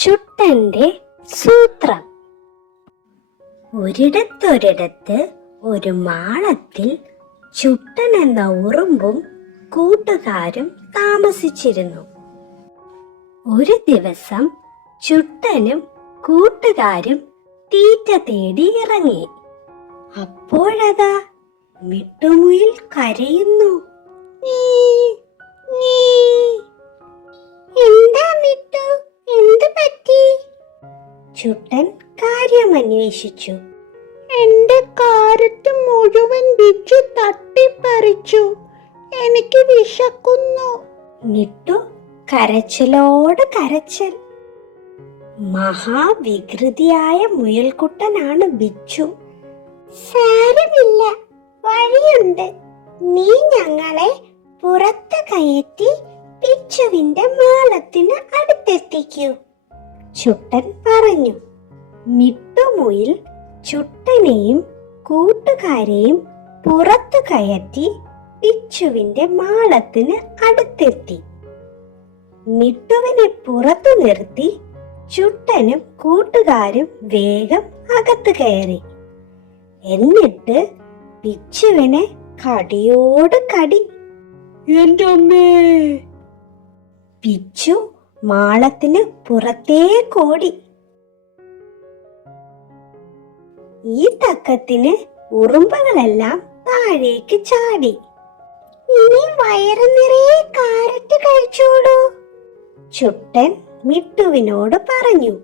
ചുട്ടന്റെ സൂത്രം. ഒരിടത്തൊരിടത്ത് ഒരു മാളത്തിൽ ചുട്ടൻ എന്ന ഉറുമ്പും കൂട്ടുകാരും താമസിച്ചിരുന്നു. ഒരു ദിവസം ചുട്ടനും കൂട്ടുകാരും തീറ്റ തേടി ഇറങ്ങി. അപ്പോഴതാ മിട്ടുമുയിൽ കരയുന്നു. എന്താ മിട്ടു, എന്ത് പറ്റി? ചുട്ടൻ കാര്യം അന്വേഷിച്ചു. എന്റെ കാരറ്റ് മുഴുവൻ ബിജു തട്ടിപ്പറിച്ചു. എനിക്ക് വിശക്കുന്നു. മിട്ടു കരച്ചിലോട് കരച്ചൽ. മഹാവികൃതിയായ മുയൽക്കുട്ടനാണ് ബിച്ചു. സാരമില്ല, വഴിയുണ്ട്. നീ ഞങ്ങളെ പുറത്ത് കയറ്റി ബിച്ചുവിന്റെ മാളത്തിന് അടുത്തെത്തിക്കൂ, ചുട്ടൻ പറഞ്ഞു. മിട്ടുമുയിൽ ചുട്ടനെയും കൂട്ടുകാരെയും പുറത്തു കയറ്റി ബിച്ചുവിന്റെ മാളത്തിന് അടുത്തെത്തി. മിട്ടുവിനെ പുറത്തു നിർത്തി ചുട്ടനും കൂട്ടുകാരും വേഗം അകത്ത് കയറി. എന്നിട്ട് ബിച്ചുവിനെ കടിയോട് കടി. എന്റെ അമ്മേ! ബിച്ചു മാളത്തിന് പുറത്തേക്കോടി. ഈ തക്കത്തിന് ഉറുമ്പുകളെല്ലാം താഴേക്ക് ചാടി. ഇനി വയറ് നിറയെ കാരറ്റ് കഴിച്ചോളൂ, ചുട്ടൻ മിട്ടുവിനോട് പറഞ്ഞു.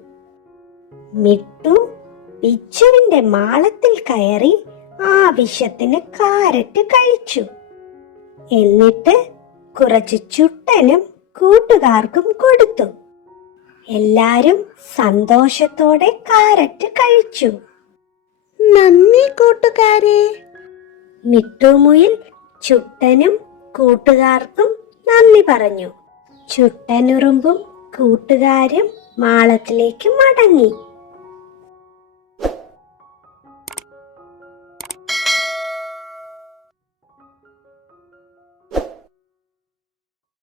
മിട്ടു ബിച്ചുവിന്റെ മാളത്തിൽ കയറി ആവശ്യത്തിന് കാരറ്റ് കഴിച്ചു. എന്നിട്ട് കുറച്ച് ചുട്ടനും കൂട്ടുകാർക്കും കൊടുത്തു. എല്ലാരും സന്തോഷത്തോടെ കാരറ്റ് കഴിച്ചു. നന്ദി കൂട്ടുകാരെ. മിട്ടുമുയിൽ ചുട്ടനും കൂട്ടുകാർക്കും നന്ദി പറഞ്ഞു. ചുട്ടനുറുമ്പും കൂട്ടുകാരും മാളത്തിലേക്ക് മടങ്ങി.